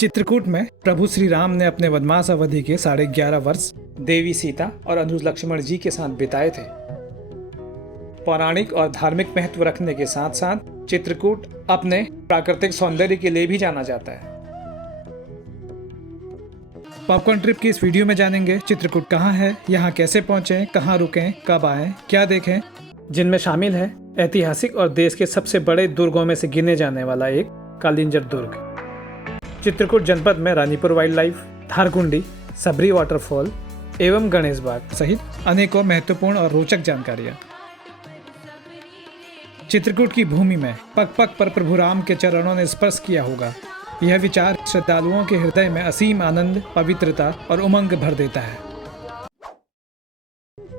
चित्रकूट में प्रभु श्री राम ने अपने वनवास अवधि के 11.5 वर्ष देवी सीता और अनुज लक्ष्मण जी के साथ बिताए थे। पौराणिक और धार्मिक महत्व रखने के साथ साथ चित्रकूट अपने प्राकृतिक सौंदर्य के लिए भी जाना जाता है। पॉपकॉर्न ट्रिप की इस वीडियो में जानेंगे चित्रकूट कहाँ है, यहाँ कैसे पहुँचें, कहाँ रुकें, कब आएं, क्या देखें, जिनमें शामिल है ऐतिहासिक और देश के सबसे बड़े दुर्गों में से गिने जाने वाला एक कालिंजर दुर्ग। चित्रकूट जनपद में रानीपुर वाइल्ड लाइफ, धारकुंडी, सबरी वाटरफॉल एवं गणेश बाग सहित अनेकों महत्वपूर्ण और रोचक जानकारियाँ। चित्रकूट की भूमि में पग पग पर प्रभु राम के चरणों ने स्पर्श किया होगा। यह विचार श्रद्धालुओं के हृदय में असीम आनंद, पवित्रता और उमंग भर देता है।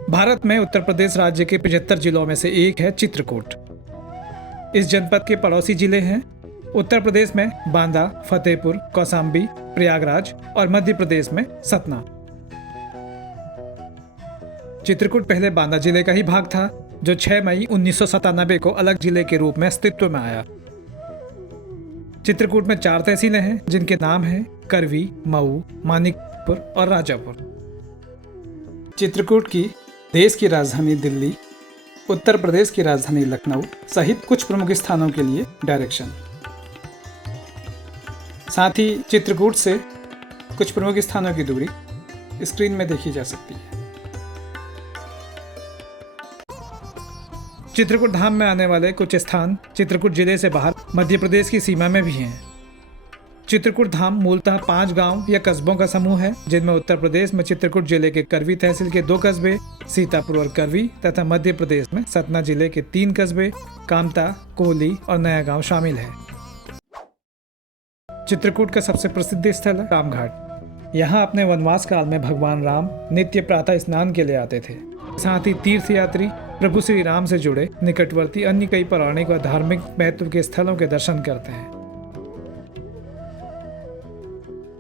भारत में उत्तर प्रदेश राज्य के 75 जिलों में से एक है चित्रकूट। इस जनपद के पड़ोसी जिले हैं उत्तर प्रदेश में बांदा, फतेहपुर, कौशाम्बी, प्रयागराज और मध्य प्रदेश में सतना। चित्रकूट पहले बांदा जिले का ही भाग था, जो 6 मई 1997 को अलग जिले के रूप में अस्तित्व में आया। चित्रकूट में 4 तहसीलें हैं, जिनके नाम हैं करवी, मऊ, मानिकपुर और राजापुर। चित्रकूट की देश की राजधानी दिल्ली, उत्तर प्रदेश की राजधानी लखनऊ सहित कुछ प्रमुख स्थानों के लिए डायरेक्शन। साथ ही चित्रकूट से कुछ प्रमुख स्थानों की दूरी स्क्रीन में देखी जा सकती है। चित्रकूट धाम में आने वाले कुछ स्थान चित्रकूट जिले से बाहर मध्य प्रदेश की सीमा में भी हैं। चित्रकूट धाम मूलतः 5 गांव या कस्बों का समूह है, जिनमें उत्तर प्रदेश में चित्रकूट जिले के करवी तहसील के 2 कस्बे, सीतापुर और करवी, तथा मध्य प्रदेश में सतना जिले के 3 कस्बे, कामता, कोहली और नया गांव शामिल है। चित्रकूट का सबसे प्रसिद्ध स्थल है रामघाट। यहाँ अपने वनवास काल में भगवान राम नित्य प्रातः स्नान के लिए आते थे। साथ ही तीर्थयात्री प्रभु श्री राम से जुड़े निकटवर्ती अन्य कई पौराणिक और धार्मिक महत्व के स्थलों के दर्शन करते हैं,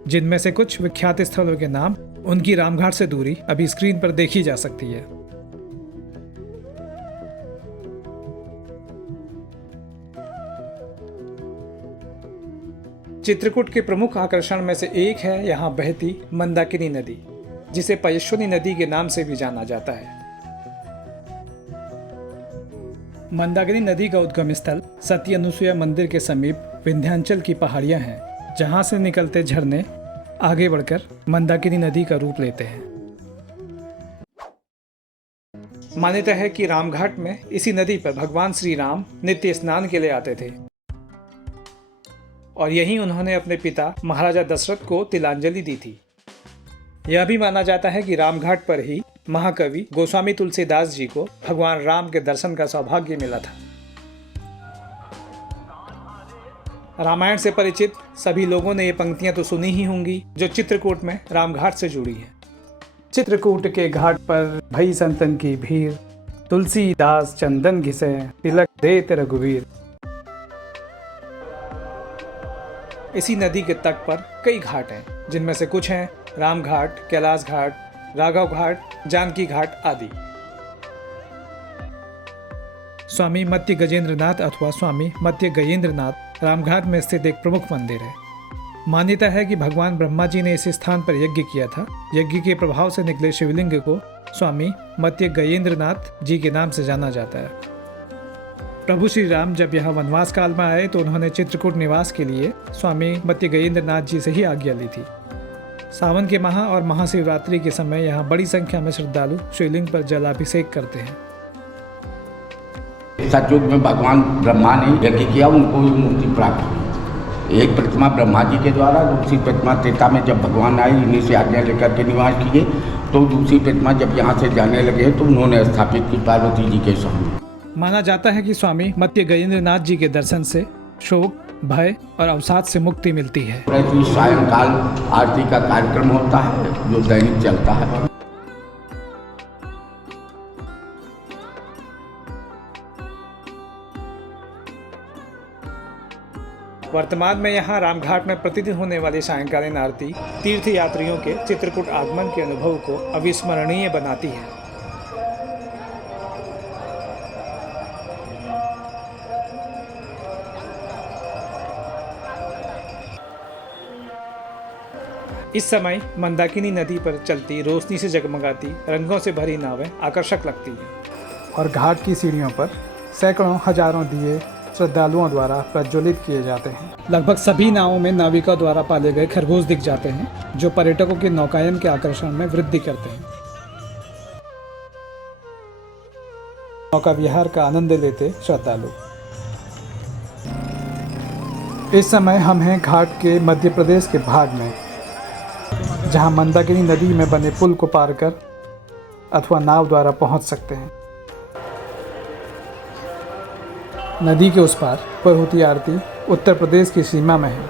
जिनमें से कुछ विख्यात स्थलों के नाम, उनकी रामघाट से दूरी अभी स्क्रीन पर देखी जा सकती है। चित्रकूट के प्रमुख आकर्षण में से एक है यहाँ बहती मंदाकिनी नदी, जिसे पयस्विनी नदी के नाम से भी जाना जाता है। मंदाकिनी नदी का उद्गम स्थल सती अनुसुईया मंदिर के समीप विंध्याचल की पहाड़ियां हैं, जहां से निकलते झरने आगे बढ़कर मंदाकिनी नदी का रूप लेते हैं। मान्यता है कि रामघाट में इसी नदी पर भगवान श्री राम नित्य स्नान के लिए आते थे और यहीं उन्होंने अपने पिता महाराजा दशरथ को तिलांजलि दी थी। यह भी माना जाता है कि रामघाट पर ही महाकवि गोस्वामी तुलसीदास जी को भगवान राम के दर्शन का सौभाग्य मिला था। रामायण से परिचित सभी लोगों ने ये पंक्तियां तो सुनी ही होंगी, जो चित्रकूट में रामघाट से जुड़ी हैं। चित्रकूट के घाट पर भई संतन की भीड़, तुलसीदास चंदन घिसे, तिलक देत रघुवीर। इसी नदी के तट पर कई घाट हैं, जिनमें से कुछ हैं राम घाट, कैलाश घाट, राघव घाट, जानकी घाट आदि। स्वामी मत्स्य गजेंद्रनाथ अथवा स्वामी मत्स्य गजेंद्रनाथ रामघाट में स्थित एक प्रमुख मंदिर है। मान्यता है कि भगवान ब्रह्मा जी ने इस स्थान पर यज्ञ किया था। यज्ञ के प्रभाव से निकले शिवलिंग को स्वामी मत्स्य गजेंद्रनाथ जी के नाम से जाना जाता है। प्रभु श्री राम जब यहाँ वनवास काल में आए तो उन्होंने चित्रकूट निवास के लिए स्वामी मत्स्य गजेंद्रनाथ जी से ही आज्ञा ली थी। सावन के माह और महाशिवरात्रि के समय यहाँ बड़ी संख्या में श्रद्धालु शिवलिंग पर जलाभिषेक करते हैं। सतयुग में भगवान ब्रह्मा ने यज्ञ किया, उनको मुक्ति प्राप्त हुई। एक प्रतिमा ब्रह्मा जी के द्वारा, दूसरी प्रतिमा त्रेता में जब भगवान आए, इन्हीं से आज्ञा लेकर के निवास किए, तो दूसरी प्रतिमा जब यहाँ से जाने लगे तो उन्होंने स्थापित की पार्वती जी के सामने। माना जाता है कि स्वामी मत्स्य गजेंद्रनाथ जी के दर्शन से शोक, भय और अवसाद से मुक्ति मिलती है। सायंकाल आरती का कार्यक्रम होता है, जो दैनिक चलता है। वर्तमान में यहाँ रामघाट में प्रतिदिन होने वाली सायंकालीन आरती तीर्थ यात्रियों के चित्रकूट आगमन के अनुभव को अविस्मरणीय बनाती है। इस समय मंदाकिनी नदी पर चलती रोशनी से जगमगाती रंगों से भरी नावें आकर्षक लगती हैं और घाट की सीढ़ियों पर सैकड़ों हजारों दिए श्रद्धालुओं द्वारा प्रज्वलित किए जाते हैं। लगभग सभी नावों में नाविकों द्वारा पाले गए खरगोश दिख जाते हैं, जो पर्यटकों के नौकायन के आकर्षण में वृद्धि करते हैं। नौका विहार का आनंद लेते श्रद्धालु। इस समय हम हैं घाट के मध्य प्रदेश के भाग में, जहां मंदाकिनी नदी में बने पुल को पार कर अथवा नाव द्वारा पहुंच सकते हैं। नदी के उस पार परहुती आरती उत्तर प्रदेश की सीमा में है।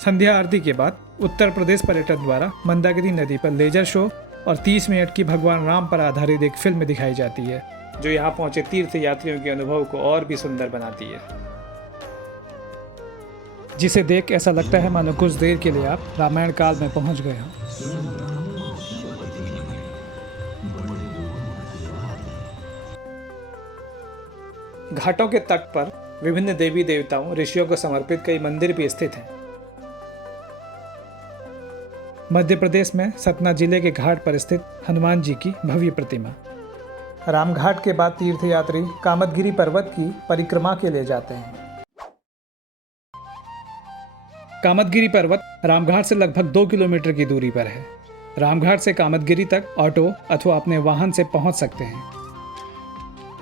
संध्या आरती के बाद उत्तर प्रदेश पर्यटन द्वारा मंदाकिनी नदी पर लेजर शो और 30 मिनट की भगवान राम पर आधारित एक फिल्म दिखाई जाती है, जो यहाँ पहुंचे तीर्थ यात्रियों के अनुभव को और भी सुंदर बनाती है, जिसे देख ऐसा लगता है मानो कुछ देर के लिए आप रामायण काल में पहुंच गए हो। घाटों के तट पर विभिन्न देवी देवताओं ऋषियों को समर्पित कई मंदिर भी स्थित हैं। मध्य प्रदेश में सतना जिले के घाट पर स्थित हनुमान जी की भव्य प्रतिमा। रामघाट के बाद तीर्थयात्री कामदगिरी पर्वत की परिक्रमा के लिए जाते हैं। कामदगिरी पर्वत रामघाट से लगभग 2 किलोमीटर की दूरी पर है। रामघाट से कामदगिरी तक ऑटो अथवा अपने वाहन से पहुंच सकते हैं।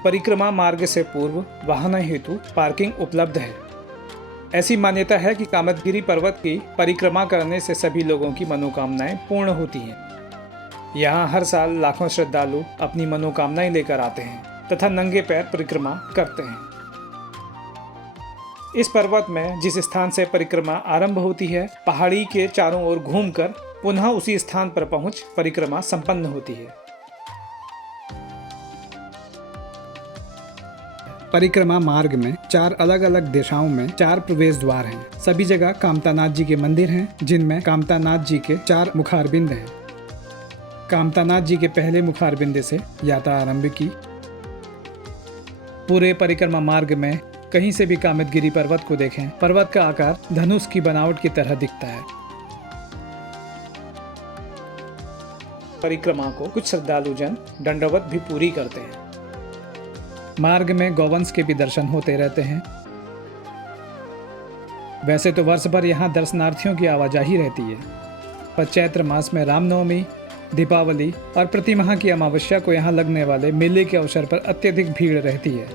परिक्रमा मार्ग से पूर्व वाहनों हेतु पार्किंग उपलब्ध है। ऐसी मान्यता है कि कामदगिरी पर्वत की परिक्रमा करने से सभी लोगों की मनोकामनाएं पूर्ण होती हैं। यहाँ हर साल लाखों श्रद्धालु अपनी मनोकामनाएं लेकर आते हैं तथा नंगे पैर परिक्रमा करते हैं। इस पर्वत में जिस स्थान से परिक्रमा आरंभ होती है, पहाड़ी के चारों ओर घूमकर पुनः उसी स्थान पर पहुंच परिक्रमा संपन्न होती है। परिक्रमा मार्ग में 4 अलग अलग दिशाओं में 4 प्रवेश द्वार हैं। सभी जगह कामतानाथ जी के मंदिर हैं, जिनमें कामतानाथ जी के 4 मुखारबिंद हैं। कामतानाथ जी के पहले मुखारबिंद से यात्रा आरंभ की। पूरे परिक्रमा मार्ग में कहीं से भी कामदगिरी पर्वत को देखें, पर्वत का आकार धनुष की बनावट की तरह दिखता है। परिक्रमा को कुछ श्रद्धालु जन दंडवत भी पूरी करते हैं। मार्ग में गौवंश के भी दर्शन होते रहते हैं। वैसे तो वर्ष भर यहाँ दर्शनार्थियों की आवाजाही रहती है, पर चैत्र मास में रामनवमी, दीपावली और प्रतिमाह की अमावस्या को यहाँ लगने वाले मेले के अवसर पर अत्यधिक भीड़ रहती है।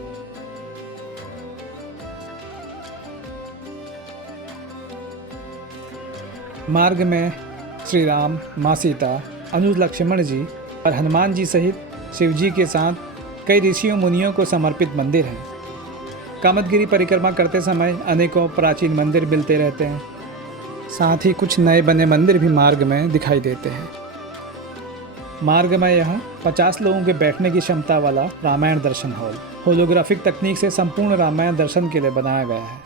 मार्ग में श्री राम, माँ सीता, अनुज लक्ष्मण जी और हनुमान जी सहित शिव जी के साथ कई ऋषियों मुनियों को समर्पित मंदिर हैं। कामदगिरी परिक्रमा करते समय अनेकों प्राचीन मंदिर मिलते रहते हैं। साथ ही कुछ नए बने मंदिर भी मार्ग में दिखाई देते हैं। मार्ग में यहाँ 50 लोगों के बैठने की क्षमता वाला रामायण दर्शन हॉल होलोग्राफिक तकनीक से संपूर्ण रामायण दर्शन के लिए बनाया गया है।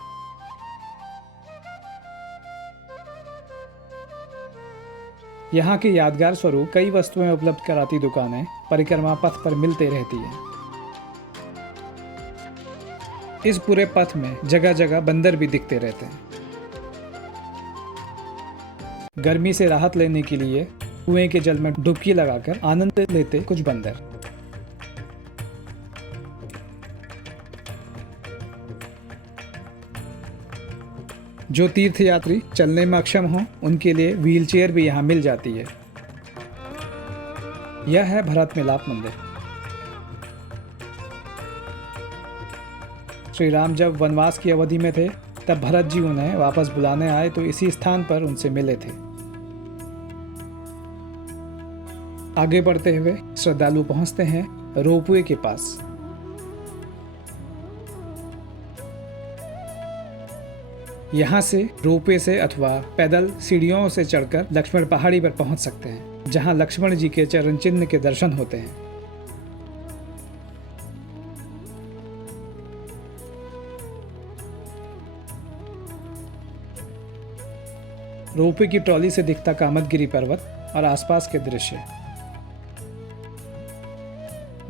यहाँ के यादगार स्वरूप कई वस्तुएं उपलब्ध कराती दुकानें परिक्रमा पथ पर मिलते रहती हैं। इस पूरे पथ में जगह जगह बंदर भी दिखते रहते हैं। गर्मी से राहत लेने के लिए कुएं के जल में डुबकी लगाकर आनंद लेते कुछ बंदर। जो तीर्थयात्री चलने में अक्षम हों, उनके लिए व्हीलचेयर भी यहाँ मिल जाती है। यह है भरत मिलाप मंदिर। श्री राम जब वनवास की अवधि में थे, तब भरत जी उन्हें वापस बुलाने आए तो इसी स्थान पर उनसे मिले थे। आगे बढ़ते हुए श्रद्धालु पहुंचते हैं रोपवे के पास। यहाँ से रोपवे से अथवा पैदल सीढ़ियों से चढ़कर लक्ष्मण पहाड़ी पर पहुंच सकते हैं, जहां लक्ष्मण जी के चरण चिन्ह के दर्शन होते हैं। रोपवे की ट्रॉली से दिखता कामदगिरी पर्वत और आसपास के दृश्य।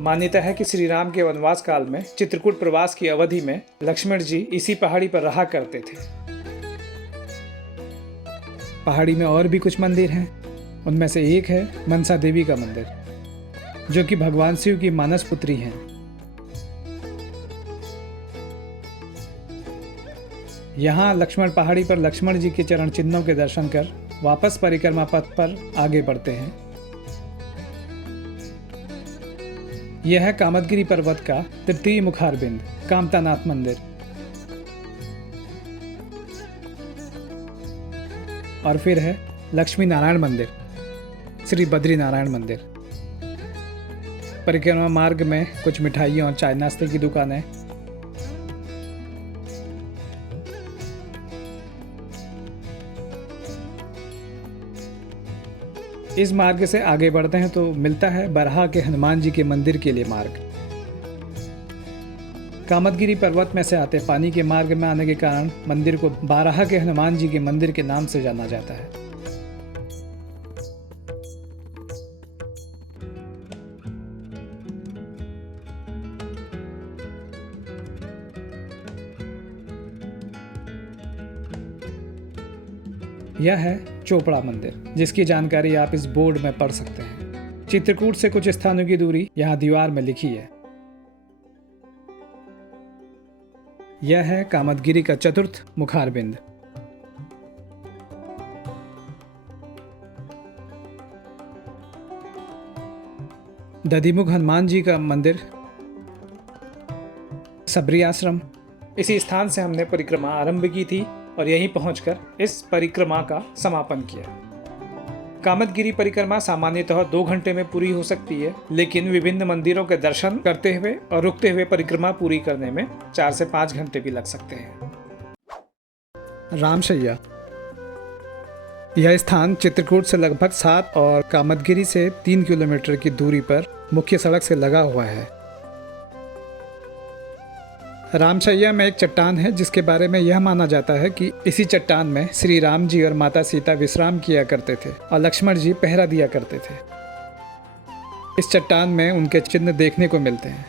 मान्यता है कि श्री राम के वनवास काल में चित्रकूट प्रवास की अवधि में लक्ष्मण जी इसी पहाड़ी पर रहा करते थे। पहाड़ी में और भी कुछ मंदिर हैं। उनमें से एक है मनसा देवी का मंदिर, जो कि भगवान शिव की मानस पुत्री हैं। यहाँ लक्ष्मण पहाड़ी पर लक्ष्मण जी के चरण चिन्हों के दर्शन कर वापस परिक्रमा पथ पर आगे बढ़ते हैं। यह है कामदगिरी पर्वत का तृतीय मुखारबिंद कामतानाथ मंदिर। और फिर है लक्ष्मी नारायण मंदिर, श्री बद्री नारायण मंदिर। परिक्रमा मार्ग में कुछ मिठाइयों और चाय नाश्ते की दुकानें। इस मार्ग से आगे बढ़ते हैं तो मिलता है बरहा के हनुमान जी के मंदिर के लिए मार्ग। कामदगिरी पर्वत में से आते पानी के मार्ग में आने के कारण मंदिर को बाराहा के हनुमान जी के मंदिर के नाम से जाना जाता है। यह है चोपड़ा मंदिर, जिसकी जानकारी आप इस बोर्ड में पढ़ सकते हैं। चित्रकूट से कुछ स्थानों की दूरी यहाँ दीवार में लिखी है। यह है कामदगिरी का चतुर्थ मुखारबिंद। दधिमुख हनुमान जी का मंदिर, सबरी आश्रम। इसी स्थान से हमने परिक्रमा आरंभ की थी और यहीं पहुंचकर इस परिक्रमा का समापन किया। कामदगिरी परिक्रमा सामान्यतः 2 घंटे में पूरी हो सकती है, लेकिन विभिन्न मंदिरों के दर्शन करते हुए और रुकते हुए परिक्रमा पूरी करने में 4 से 5 घंटे भी लग सकते हैं। रामशैया, यह स्थान चित्रकूट से लगभग 7 और कामदगिरी से 3 किलोमीटर की दूरी पर मुख्य सड़क से लगा हुआ है। रामशैया में एक चट्टान है जिसके बारे में यह माना जाता है कि इसी चट्टान में श्री राम जी और माता सीता विश्राम किया करते थे और लक्ष्मण जी पहरा दिया करते थे। इस चट्टान में उनके चिन्ह देखने को मिलते हैं।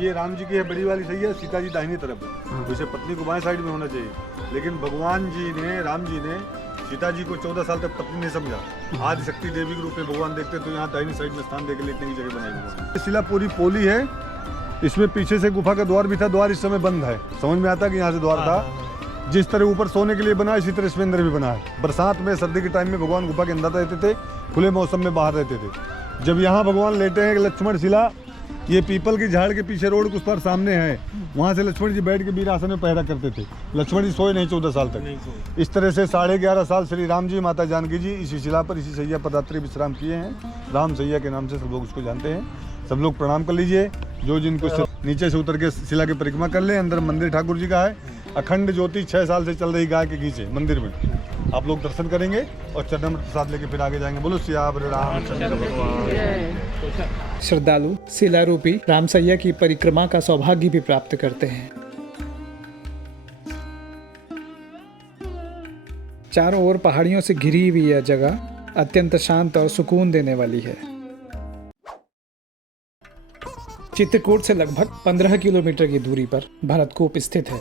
ये राम जी की है बड़ी वाली सही है, सीता जी दाहिनी तरफ है, जैसे पत्नी को बाएं साइड में होना चाहिए। लेकिन भगवान जी ने, राम जी ने सीता जी को 14 साल तक पत्नी नहीं समझा। आदि शक्ति देवी के रूप में भगवान देखते तो यहाँ दाहिनी साइड में स्थान देकर लेटने की जगह बनाई गई। शिला पूरी पोली है, इसमें पीछे से गुफा का द्वार भी था। द्वार इस समय बंद है। समझ में आता है कि यहाँ से द्वार था। जिस तरह ऊपर सोने के लिए बना है, इसी तरह इसमें अंदर भी बना है। बरसात में, सर्दी के टाइम में भगवान गुफा के अंदर रहते थे, खुले मौसम में बाहर रहते थे। जब यहाँ भगवान लेटे हैं लक्ष्मण शिला, ये पीपल की झाड़ के पीछे रोड कुछ पर सामने है, वहाँ से लक्ष्मण जी बैठ के वीर आसन में पहरा करते थे। लक्ष्मण जी सोए नहीं 14 साल तक। इस तरह से 11.5 साल श्री राम जी, माता जानकी जी इसी शिला पर, इसी सैया पर रात्रि विश्राम किए हैं। राम सैया के नाम से सब लोग उसको जानते हैं। सब लोग प्रणाम कर लीजिए। जो जिनको नीचे से उतर के शिला की परिक्रमा कर ले। अंदर मंदिर ठाकुर जी का है। अखंड ज्योति 6 साल से चल रही गाय के घी से मंदिर में आप लोग दर्शन करेंगे और चरण प्रसाद लेके फिर आगे जाएंगे। बोलो सियावर रामचंद्र भगवान। श्रद्धालु शिला रूपी रामसैया की परिक्रमा का सौभाग्य भी प्राप्त करते हैं। चारों ओर पहाड़ियों से घिरी हुई यह जगह अत्यंत शांत और सुकून देने वाली है। चित्रकूट से लगभग 15 किलोमीटर की दूरी पर भरतकूप स्थित है।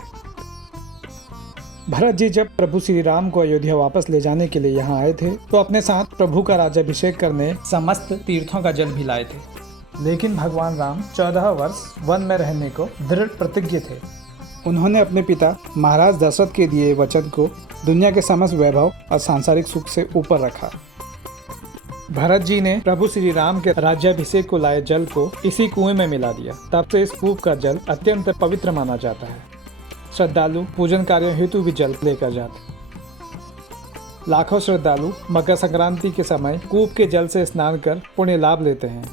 भरत जी जब प्रभु श्री राम को अयोध्या वापस ले जाने के लिए यहाँ आए थे तो अपने साथ प्रभु का राज्याभिषेक करने समस्त तीर्थों का जल भी लाए थे। लेकिन भगवान राम 14 वर्ष वन में रहने को दृढ़ प्रतिज्ञ थे। उन्होंने अपने पिता महाराज दशरथ के दिए वचन को दुनिया के समस्त वैभव और सांसारिक सुख से ऊपर रखा। भरत जी ने प्रभु श्री राम के राज्याभिषेक को लाए जल को इसी कुएं में मिला दिया। तब से इस कूप का जल अत्यंत पवित्र माना जाता है। श्रद्धालु पूजन कार्यों हेतु भी जल लेकर जाते। लाखों श्रद्धालु मकर संक्रांति के समय कूप के जल से स्नान कर पुण्य लाभ लेते हैं।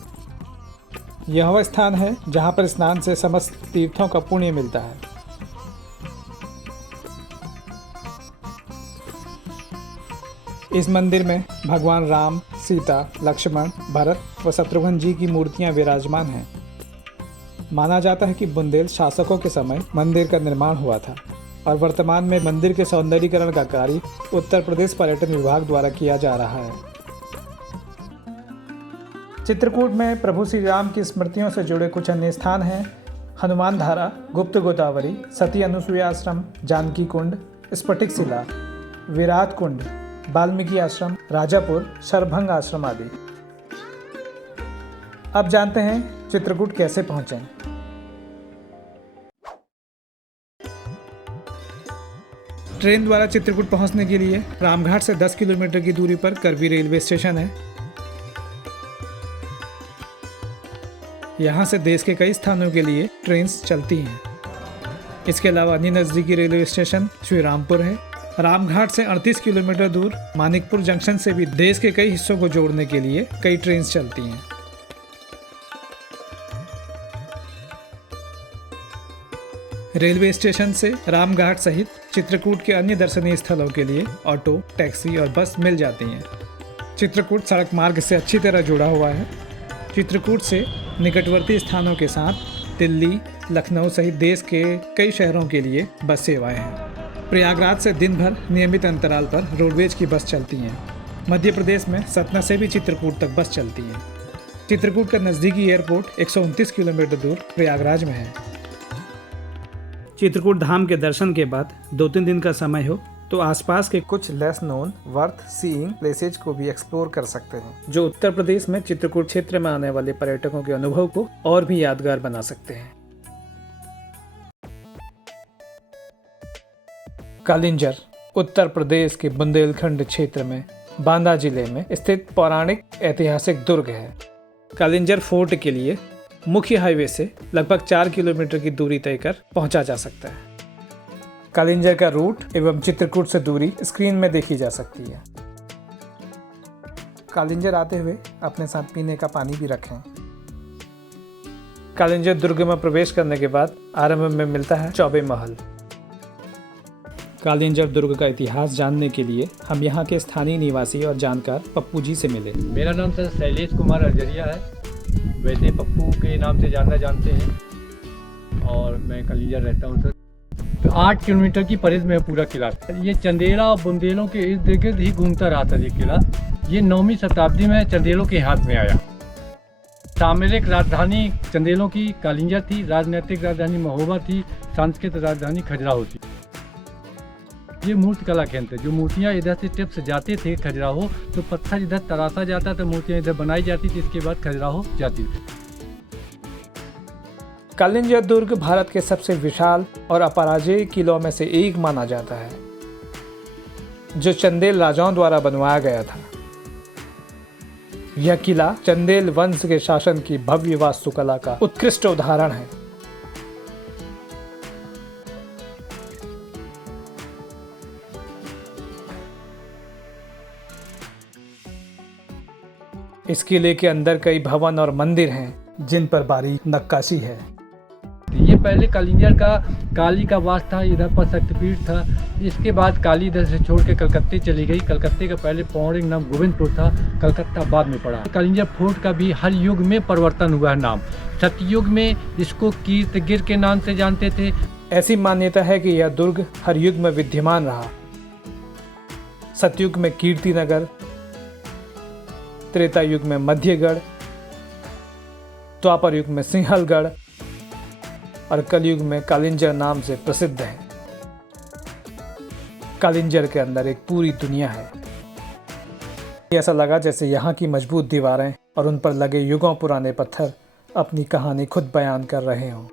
यह वह स्थान है जहाँ पर स्नान से समस्त तीर्थों का पुण्य मिलता है। इस मंदिर में भगवान राम, सीता, लक्ष्मण, भरत व शत्रुघ्न जी की मूर्तियां विराजमान हैं। माना जाता है कि बुंदेल शासकों के समय मंदिर का निर्माण हुआ था और वर्तमान में मंदिर के सौंदर्यीकरण का कार्य उत्तर प्रदेश पर्यटन विभाग द्वारा किया जा रहा है। चित्रकूट में प्रभु श्री राम की स्मृतियों से जुड़े कुछ अन्य स्थान हैं: हनुमान धारा, गुप्त गोदावरी, सती अनुसुईया आश्रम, जानकी कुंड, स्फटिक शिला, विराट कुंड, वाल्मीकि आश्रम, राजापुर, शरभंग आश्रम आदि। अब जानते हैं चित्रकूट कैसे पहुंचें। ट्रेन द्वारा चित्रकूट पहुंचने के लिए रामघाट से 10 किलोमीटर की दूरी पर करवी रेलवे स्टेशन है। यहाँ से देश के कई स्थानों के लिए ट्रेन चलती हैं। इसके अलावा अन्य नज़दीकी रेलवे स्टेशन श्री रामपुर है। रामघाट से 38 किलोमीटर दूर मानिकपुर जंक्शन से भी देश के कई हिस्सों को जोड़ने के लिए कई ट्रेन चलती हैं। रेलवे स्टेशन से रामघाट सहित चित्रकूट के अन्य दर्शनीय स्थलों के लिए ऑटो, टैक्सी और बस मिल जाती हैं। चित्रकूट सड़क मार्ग से अच्छी तरह जुड़ा हुआ है। चित्रकूट से निकटवर्ती स्थानों के साथ दिल्ली, लखनऊ सहित देश के कई शहरों के लिए बस सेवाएं हैं। प्रयागराज से दिन भर नियमित अंतराल पर रोडवेज की बस चलती हैं। मध्य प्रदेश में सतना से भी चित्रकूट तक बस चलती हैं। चित्रकूट का नज़दीकी एयरपोर्ट 129 किलोमीटर दूर प्रयागराज में है। चित्रकूट धाम के दर्शन के बाद 2-3 दिन का समय हो तो आसपास के कुछ less known worth seeing places को भी एक्सप्लोर कर सकते हैं, जो उत्तर प्रदेश में चित्रकूट क्षेत्र में आने वाले पर्यटकों के अनुभव को और भी यादगार बना सकते हैं। कालिंजर उत्तर प्रदेश के बुंदेलखंड क्षेत्र में बांदा जिले में स्थित पौराणिक ऐतिहासिक दुर्ग है। कालिंजर फोर्ट के लिए मुख्य हाईवे से लगभग 4 किलोमीटर की दूरी तय कर पहुंचा जा सकता है। कालिंजर का रूट एवं चित्रकूट से दूरी स्क्रीन में देखी जा सकती है। कालिंजर आते हुए अपने साथ पीने का पानी भी रखें। कालिंजर दुर्ग में प्रवेश करने के बाद आरंभ में मिलता है चौबे महल। कालिंजर दुर्ग का इतिहास जानने के लिए हम यहाँ के स्थानीय निवासी और जानकार पप्पू जी से मिले। मेरा नाम सर शैलेश कुमार अजरिया है, वैसे पप्पू के नाम से जानते हैं और मैं कालिंजर रहता हूँ सर। तो 8 किलोमीटर की परिध में पूरा किला। ये चंदेला और बुंदेलों के इर्द गिर्द ही घूमता रहा था ये किला। ये 9वीं शताब्दी में चंदेलों के हाथ में आया। सामरिक राजधानी चंदेलों की कालिंजर थी, राजनीतिक राजधानी महोबा थी, सांस्कृतिक राजधानी खजुराहो थी। ये मूर्तिकला केंद्र थे। जो मूर्तियाँ इधर से टिप्स जाते थे खजुराहो, तो पत्थर इधर तराशा जाता था, मूर्तियाँ इधर बनाई जाती थी, इसके बाद खजुराहो जाती थी। कालिंजर दुर्ग भारत के सबसे विशाल और अपराजेय किलों में से एक माना जाता है, जो चंदेल राजाओं द्वारा बनवाया गया था। यह किला चंदेल वंश के शासन की भव्य वास्तुकला का उत्कृष्ट उदाहरण है। इस किले के अंदर कई भवन और मंदिर हैं जिन पर बारीक नक्काशी है। ये पहले कालिंजर का काली का वास था, इधर पर शक्तिपीठ था। इसके बाद काली इधर से छोड़ के कलकत्ते चली गई। कलकत्ते का पहले पौराणिक नाम गोविंदपुर था, कलकत्ता बाद में पड़ा। कालिंजर फोर्ट का भी हर युग में परिवर्तन हुआ है नाम। सतयुग में इसको कीर्तगिर के नाम से जानते थे। ऐसी मान्यता है कि यह दुर्ग हर युग में विद्यमान रहा। सतयुग में कीर्तिनगर, त्रेता युग में मध्यगढ़, द्वापर युग में सिंहलगढ़ और कलयुग में कालिंजर नाम से प्रसिद्ध है। कालिंजर के अंदर एक पूरी दुनिया है। ऐसा लगा जैसे यहाँ की मजबूत दीवारें और उन पर लगे युगों पुराने पत्थर अपनी कहानी खुद बयान कर रहे हों।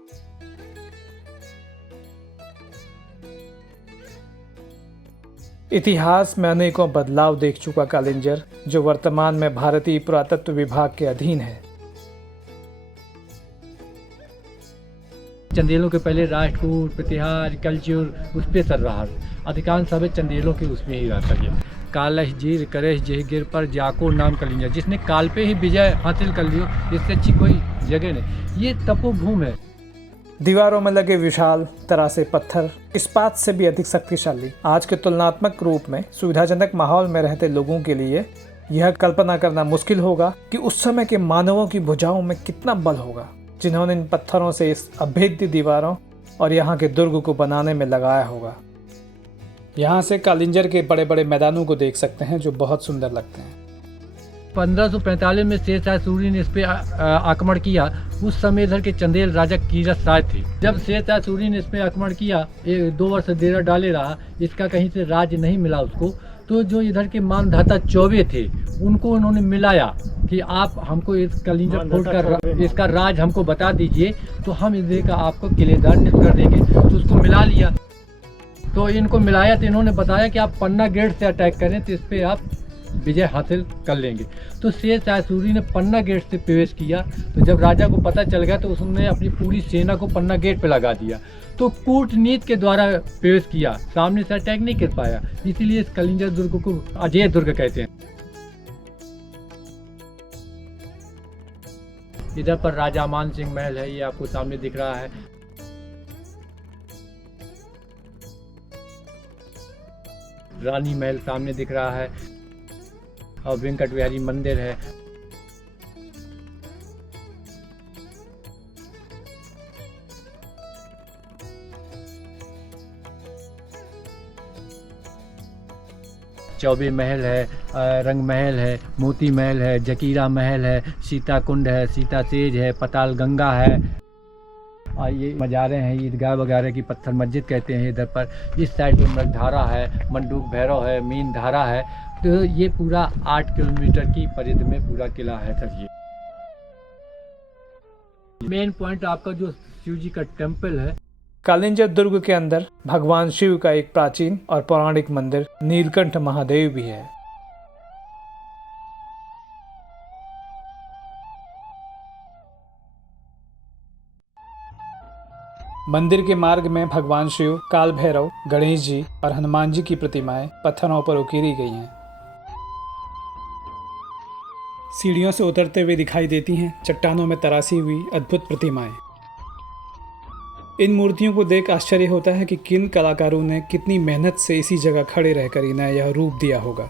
इतिहास में अनेकों बदलाव देख चुका कालिंजर, जो वर्तमान में भारतीय पुरातत्व विभाग के अधीन है। चंदेलों के पहले राजपूत, प्रतिहार, कल्चर उस पर चल रहा। अधिकांश सब चंदेलों के उसमें ही रहता है। कालह जीर करेश जहगिर पर जाको नाम कालिंजर, जिसने काल पे ही विजय हासिल कर लियो, इससे अच्छी कोई जगह नहीं। ये तपोभूमि है। दीवारों में लगे विशाल तरासे पत्थर इस्पात से भी अधिक शक्तिशाली। आज के तुलनात्मक रूप में सुविधाजनक माहौल में रहते लोगों के लिए यह कल्पना करना मुश्किल होगा कि उस समय के मानवों की भुजाओं में कितना बल होगा, जिन्होंने इन पत्थरों से इस अभेद्य दीवारों और यहाँ के दुर्ग को बनाने में लगाया होगा। यहाँ से कालिंजर के बड़े बड़े मैदानों को देख सकते हैं, जो बहुत सुंदर लगते हैं। 1545 में शेरशाह सूरी ने इस पे आक्रमण किया। उस समय इधर के चंदेल राजा कीरत शाह थे। जब शेरशाह सूरी ने इस पे आक्रमण किया, 2 वर्ष डेरा डाले रहा, इसका कहीं से राज नहीं मिला उसको, तो जो इधर के मानधाता चौबे थे उनको उन्होंने मिलाया कि आप हमको इस कलिंजर फोर्ट का इसका राज हमको बता दीजिए, तो हम इधर का आपको किलेदार नियुक्त कर देंगे। तो उसको मिला लिया, तो इनको मिलाया तो इन्होंने बताया कि आप पन्ना गेट से अटैक करें तो इस पर आप विजय हासिल कर लेंगे। तो शेरशाह सूरी ने पन्ना गेट से प्रवेश किया। तो जब राजा को पता चल गया तो उसने अपनी पूरी सेना को पन्ना गेट पे लगा दिया। तो कूटनीति के द्वारा प्रवेश किया, सामने से अटैक नहीं कर पाया, इसीलिए इस कलिंजर दुर्ग को अजय दुर्ग कहते हैं। इधर पर राजा मान सिंह महल है, ये आपको सामने दिख रहा है। रानी महल सामने दिख रहा है और वेंकट विहारी मंदिर है। चौबे महल है, रंग महल है, मोती महल है, जकीरा महल है, सीता कुंड है, सीता सेज है, पताल गंगा है, और ये मज़ारे हैं, ईदगाह वगैरह की पत्थर मस्जिद कहते हैं। इधर पर इस साइड में मृगधारा है, मंडूक भैरव है, मीन धारा है। तो ये पूरा 8 किलोमीटर की परिधि में पूरा किला है सर। ये मेन पॉइंट आपका जो शिव जी का टेम्पल है। कालिंजर दुर्ग के अंदर भगवान शिव का एक प्राचीन और पौराणिक मंदिर नीलकंठ महादेव भी है। मंदिर के मार्ग में भगवान शिव, काल भैरव, गणेश जी और हनुमान जी की प्रतिमाएं पत्थरों पर उकेरी गई हैं। सीढ़ियों से उतरते हुए दिखाई देती हैं चट्टानों में तराशी हुई अद्भुत प्रतिमाएं। इन मूर्तियों को देख आश्चर्य होता है कि किन कलाकारों ने कितनी मेहनत से इसी जगह खड़े रहकर इन्हें यह रूप दिया होगा।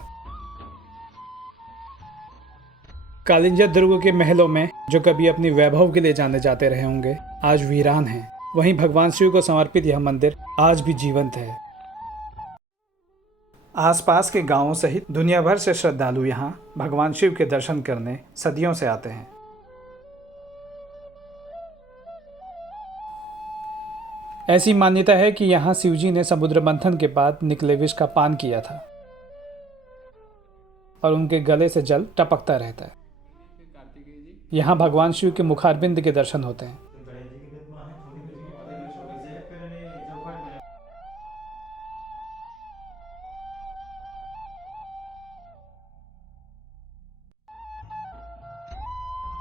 कालिंजर दुर्ग के महलों में जो कभी अपने वैभव के लिए जाने जाते रहे होंगे, आज वीरान हैं। वहीं भगवान शिव को समर्पित यह मंदिर आज भी जीवंत है। आसपास के गांवों सहित दुनिया भर से श्रद्धालु यहां भगवान शिव के दर्शन करने सदियों से आते हैं। ऐसी मान्यता है कि यहां शिवजी ने समुद्र मंथन के बाद निकले विष का पान किया था और उनके गले से जल टपकता रहता है। यहां भगवान शिव के मुखारबिंद के दर्शन होते हैं।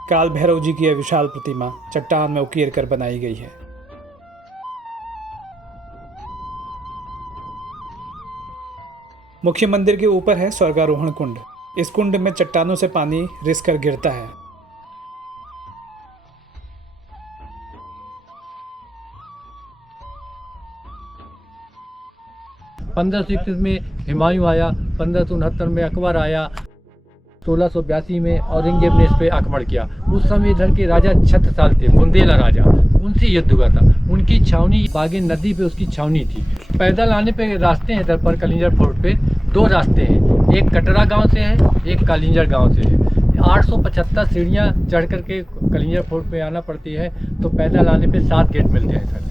काल भैरव जी की यह विशाल प्रतिमा चट्टान में उकेर कर बनाई गई है। मुख्य मंदिर के ऊपर है स्वर्गारोहण कुंड। इस कुंड में चट्टानों से पानी रिस कर गिरता है। (1521) में हुमायूं आया, 1569 में अकबर आया, 1682 में औरंगजेब ने इस पे आक्रमण किया। उस समय इधर के राजा छत्रसाल थे, बुंदेला राजा, उनसे युद्ध हुआ था। उनकी छावनी बागेन नदी पे उसकी छावनी थी। पैदल आने पे रास्ते हैं इधर पर कलिंजर फोर्ट पे 2 रास्ते हैं, एक कटरा गांव से है, एक कालिंजर गांव से है। 875 सीढ़ियाँ चढ़ करके कलिंजर फोर्ट पे आना पड़ती है। तो पैदल आने पे 7 गेट मिलते हैं सर।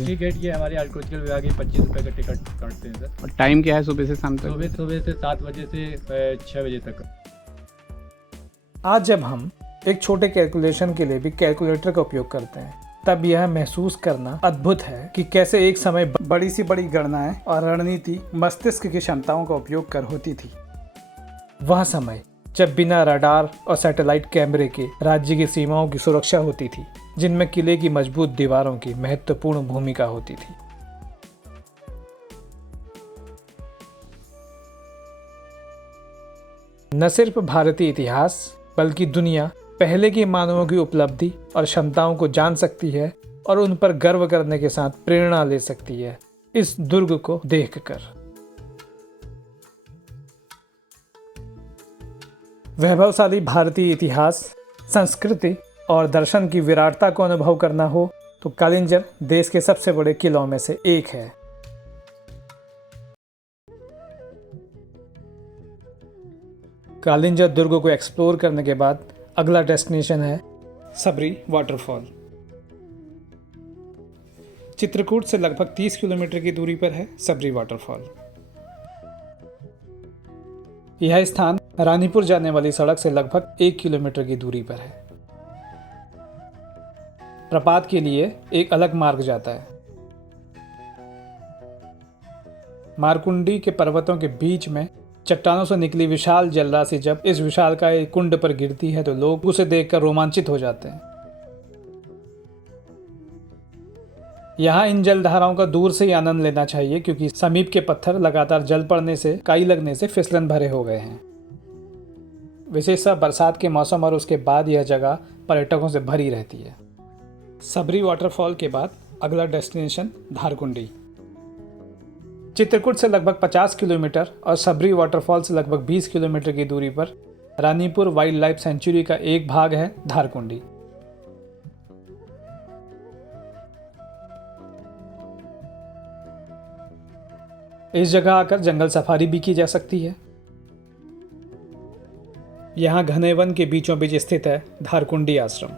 ये गेट ये हमारे एग्रीकल्चर विभाग के 25 रुपये का टिकट काटते हैं सर। और टाइम क्या है सुबह से शाम तक? सुबह से 7 बजे से 6 बजे तक। आज जब हम एक छोटे कैलकुलेशन के लिए भी कैलकुलेटर का उपयोग करते हैं, तब यह महसूस करना अद्भुत है कि कैसे एक समय बड़ी सी बड़ी गणनाएं और रणनीति मस्तिष्क की क्षमताओं का उपयोग कर होती थी। वह समय जब बिना रडार और सैटेलाइट कैमरे के राज्य की सीमाओं की सुरक्षा होती थी, जिनमें किले की मजबूत दीवारों की महत्वपूर्ण भूमिका होती थी। न सिर्फ भारतीय इतिहास बल्कि दुनिया पहले के मानवों की उपलब्धि और क्षमताओं को जान सकती है और उन पर गर्व करने के साथ प्रेरणा ले सकती है इस दुर्ग को देखकर। वैभवशाली भारतीय इतिहास, संस्कृति और दर्शन की विराटता को अनुभव करना हो तो कालिंजर देश के सबसे बड़े किलों में से एक है। कालिंजर दुर्ग को एक्सप्लोर करने के बाद अगला डेस्टिनेशन है सबरी वाटरफॉल। चित्रकूट से लगभग 30 किलोमीटर की दूरी पर है सबरी वाटरफॉल। यह स्थान रानीपुर जाने वाली सड़क से लगभग 1 किलोमीटर की दूरी पर है। प्रपात के लिए एक अलग मार्ग जाता है। मारकुंडी के पर्वतों के बीच में चट्टानों से निकली विशाल जलराशि जब इस विशालकाय कुंड पर गिरती है तो लोग उसे देखकर रोमांचित हो जाते हैं। यहाँ इन जलधाराओं का दूर से ही आनंद लेना चाहिए क्योंकि समीप के पत्थर लगातार जल पड़ने से काई लगने से फिसलन भरे हो गए हैं। विशेषतः बरसात के मौसम और उसके बाद यह जगह पर्यटकों से भरी रहती है। सबरी वाटरफॉल के बाद अगला डेस्टिनेशन धारकुंडी। चित्रकूट से लगभग 50 किलोमीटर और सबरी वाटरफॉल से लगभग 20 किलोमीटर की दूरी पर रानीपुर वाइल्ड लाइफ सेंचुरी का एक भाग है धारकुंडी। इस जगह आकर जंगल सफारी भी की जा सकती है। यहाँ घने वन के बीचों बीच स्थित है धारकुंडी आश्रम।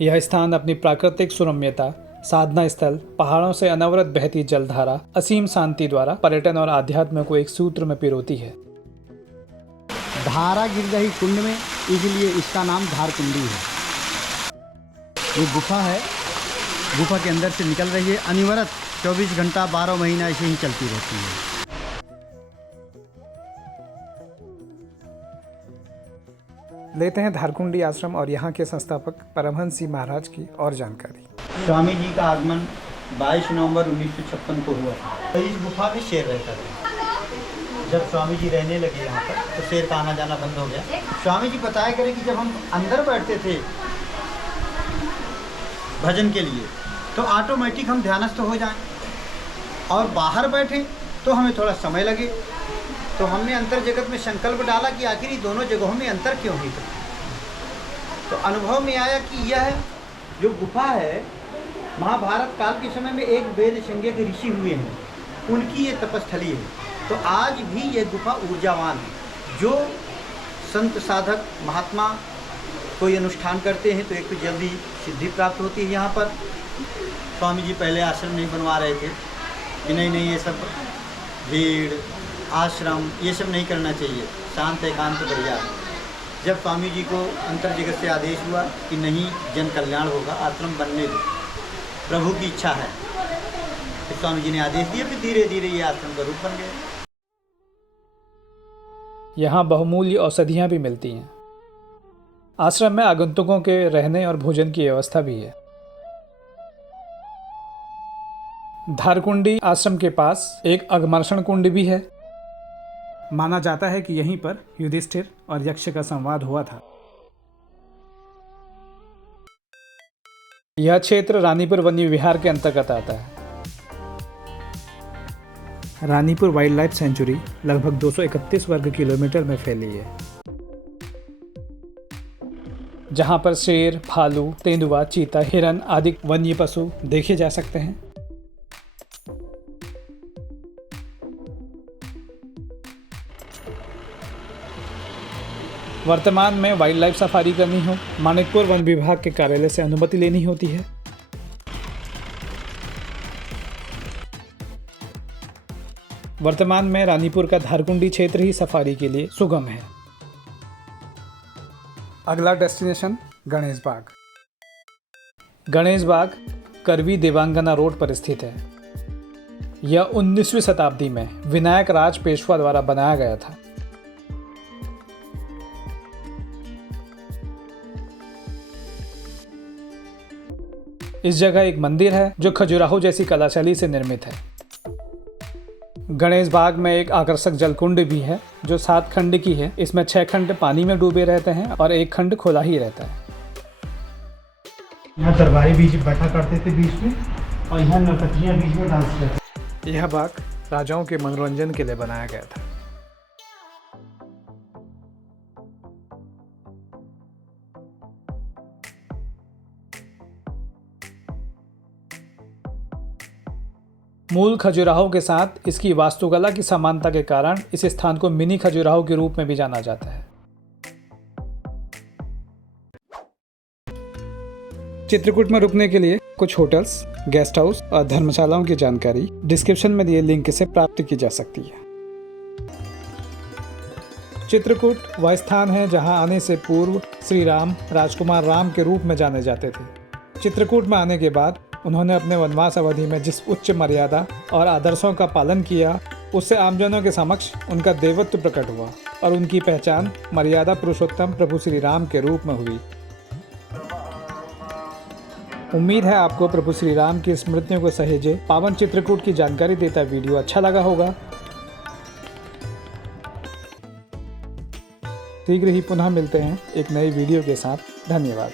यह स्थान अपनी प्राकृतिक सुरम्यता, साधना स्थल, पहाड़ों से अनवरत बहती जलधारा, असीम शांति द्वारा पर्यटन और आध्यात्म को एक सूत्र में पिरोती है। धारा गिर रही कुंड में, इसलिए इसका नाम धारकुंडी है। ये गुफा है, गुफा के अंदर से निकल रही है, अनवरत 24 घंटा 12 महीना ऐसे ही चलती रहती है। लेते हैं धारकुंडी आश्रम और यहाँ के संस्थापक परमहंस जी महाराज की और जानकारी। स्वामी जी का आगमन 22 नवंबर 1956 को हुआ था। तो इस गुफा में शेर रहता था। जब स्वामी जी रहने लगे यहाँ पर तो शेर का आना जाना बंद हो गया। स्वामी जी बताया करें कि जब हम अंदर बैठते थे भजन के लिए तो ऑटोमेटिक हम ध्यानस्थ हो जाएं, और बाहर बैठे तो हमें थोड़ा समय लगे। तो हमने अंतर जगत में संकल्प डाला कि आखिर दोनों जगहों में अंतर क्यों है। तो अनुभव में आया कि यह जो गुफा है, महाभारत काल के समय में एक वेद संज्ञ के ऋषि हुए हैं, उनकी ये तपस्थली है। तो आज भी ये गुफा ऊर्जावान है। जो संत साधक महात्मा कोई अनुष्ठान करते हैं तो एक तो जल्दी सिद्धि प्राप्त होती है। यहाँ पर स्वामी जी पहले आश्रम नहीं बनवा रहे थे कि नहीं ये सब भीड़ आश्रम ये सब नहीं करना चाहिए, शांत एकांत बढ़िया। जब स्वामी जी को अंतर जगत से आदेश हुआ कि नहीं, जन कल्याण होगा, आश्रम बनने दो, प्रभु की इच्छा है, तो स्वामी जी ने आदेश दिए, फिर धीरे धीरे ये आश्रम का रूप बन गया। यहाँ बहुमूल्य औषधियाँ भी मिलती हैं। आश्रम में आगंतुकों के रहने और भोजन की व्यवस्था भी है। धारकुंडी आश्रम के पास एक अगमर्षण कुंड भी है। माना जाता है कि यहीं पर युधिष्ठिर और यक्ष का संवाद हुआ था। यह क्षेत्र रानीपुर वन्य विहार के अंतर्गत आता है। रानीपुर वाइल्ड लाइफ सेंचुरी लगभग 231 वर्ग किलोमीटर में फैली है, जहां पर शेर, भालू, तेंदुआ, चीता, हिरन आदि वन्य पशु देखे जा सकते हैं। वर्तमान में वाइल्ड लाइफ सफारी करनी हो, मानिकपुर वन विभाग के कार्यालय से अनुमति लेनी होती है। वर्तमान में रानीपुर का धारकुंडी क्षेत्र ही सफारी के लिए सुगम है। अगला डेस्टिनेशन गणेश बाग। गणेश बाग करवी देवांगना रोड पर स्थित है। यह 19वीं शताब्दी में विनायक राज पेशवा द्वारा बनाया गया था। इस जगह एक मंदिर है जो खजुराहो जैसी कलाशैली से निर्मित है। गणेश बाग में एक आकर्षक जलकुंड भी है जो 7 खंड की है। इसमें 6 खंड पानी में डूबे रहते हैं और 1 खंड खुला ही रहता है। यहाँ दरबारी बीच बैठा करते थे बीच में, और यहाँ नर्तकियाँ बीच में डांस करते। यह बाग राजाओं के मनोरंजन के लिए बनाया गया था। मूल खजुराहो के साथ इसकी वास्तुकला की समानता के कारण इस स्थान को मिनी खजुराहो के रूप में भी जाना जाता है। चित्रकूट में रुकने के लिए कुछ होटल्स, गेस्ट हाउस और धर्मशालाओं की जानकारी डिस्क्रिप्शन में दिए लिंक से प्राप्त की जा सकती है। चित्रकूट वह स्थान है जहां आने से पूर्व श्री राम राजकुमार राम के रूप में जाने जाते थे। चित्रकूट में आने के बाद उन्होंने अपने वनवास अवधि में जिस उच्च मर्यादा और आदर्शों का पालन किया, उससे आमजनों के समक्ष उनका देवत्व प्रकट हुआ और उनकी पहचान मर्यादा पुरुषोत्तम प्रभु श्री राम के रूप में हुई। उम्मीद है आपको प्रभु श्री राम की स्मृतियों को सहेजे पावन चित्रकूट की जानकारी देता वीडियो अच्छा लगा होगा। शीघ्र ही पुनः मिलते हैं एक नई वीडियो के साथ। धन्यवाद।